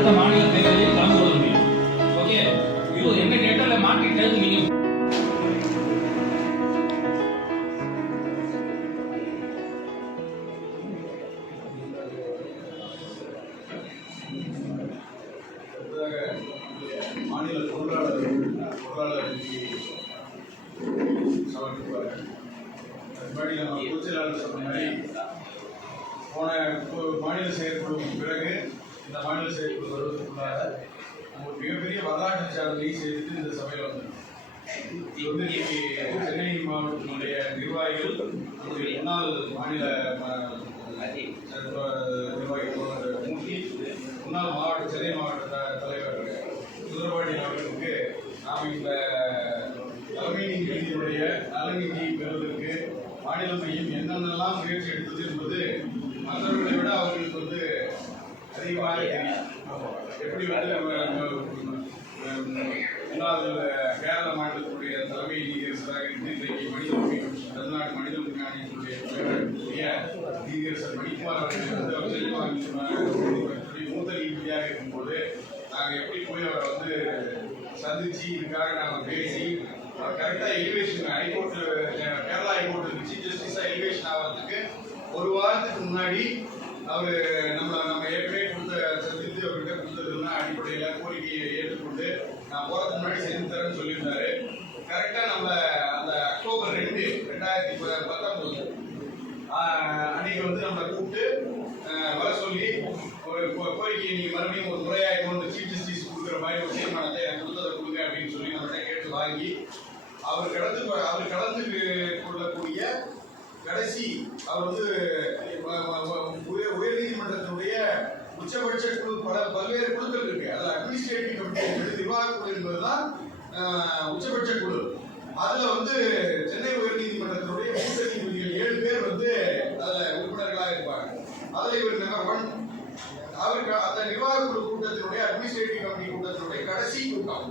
அடுத்த மாநில தேர்தலில் கலந்து கொள்ள முடியும். ஓகே, இது என்ன கேட்டால மார்க்கெட் நீங்க மாநில பொருளாளர் சமர்ப்பிப்பார்கள். அதுபடி நம்ம பொதுச் செயலாளர் சொன்ன மாதிரி போன மாநில செயற்குழுவுக்கு பிறகு இந்த மாநில செயற்குழு வருவதற்குள்ளாக ஒரு மிகப்பெரிய வரலாற்று சாதனையை செய்துட்டு இந்த சபையில் வந்தோம். இது வந்து இன்னைக்கு சென்னை மாவட்டத்தினுடைய நிர்வாகிகள், நம்முடைய முன்னாள் மாநில நிர்வாகிகள் மூர்த்தி, முன்னாள் சென்னை மாவட்ட தலைவர் சுந்தரபாண்டியன் அவர்களுக்கு நாம் இந்த தலைமை நீதிபதியினுடைய நலநீதி பெறுவதற்கு மாநில மையம் என்னென்னலாம் முயற்சி எடுத்தது என்பது மற்றவர்களை விட அவர்களுக்கு வந்து அதிகமாக தெரியும். எப்படி முன்னாள் கேரள மாநிலத்தினுடைய தலைமை நீதியரசராக இருந்து இன்றைக்கு மனித உரிமை கமிஷன், தமிழ்நாடு மனித உரிமை ஆணையத்தினுடைய தலைவர்களுடைய நீதியரசர் மணிக்குமார் அவர்கள் வந்து அவர் செல்வாங்க மூத்த நீதிபதியாக இருக்கும்போது நாங்கள் எப்படி போய் அவரை வந்து சந்திச்சு இதுக்காக நாங்கள் பேசி கரெக்டாக எலிவேஷன் ஹைகோர்ட்டு கேரளா ஹைகோர்ட்டுக்கு சீஃப் ஜஸ்டிஸாக எலிவேஷன் ஆகிறதுக்கு ஒரு வாரத்துக்கு முன்னாடி அவர் நம்ம ஏற்கனவே சந்தித்து அவர்கிட்ட கொடுத்ததுன்னா அடிப்படையில் கோரிக்கையை ஏற்றுக்கொண்டு நான் போகிறதுக்கு முன்னாடி செஞ்சு தரேன்னு சொல்லியிருந்தாரு. கரெக்டாக நம்ம அந்த அக்டோபர் 2, 2019 அன்னைக்கு வந்து நம்மளை கூப்பிட்டு வர சொல்லி ஒரு கோரிக்கையை நீங்கள் மறுபடியும் ஒரு முறையாக கொண்டு சீஃப் ஜஸ்டிஸ் கொடுக்குற மாதிரி ஒரு தீர்மானத்தை எனக்கு கொடுத்ததை கொடுங்க அப்படின்னு சொல்லி நம்மகிட்ட கேட்டு வாங்கி அவர் கலந்து கொள்ளக்கூடிய கடைசி அவர் வந்து உயர்நீதிமன்றத்தினுடைய உச்சபட்ச குழு பல்வேறு குழுக்கள் இருக்கு. அதில் அட்மினிஸ்ட்ரேட்டிவ் கமிட்டி என்பது நிர்வாக குழு என்பதுதான் உச்சபட்ச குழு. அதுல வந்து சென்னை உயர்நீதிமன்றத்தினுடைய மூத்த நீதிபதிகள் 7 பேர் வந்து அதுல உறுப்பினர்களாக இருப்பாங்க. அதுல இவர் நம்பர் 1. அவருக்கு அந்த நிர்வாக குழு கூட்டத்தினுடைய அட்மினிஸ்ட்ரேட்டிவ் கமிட்டி கூட்டத்தினுடைய கடைசி கூட்டம்.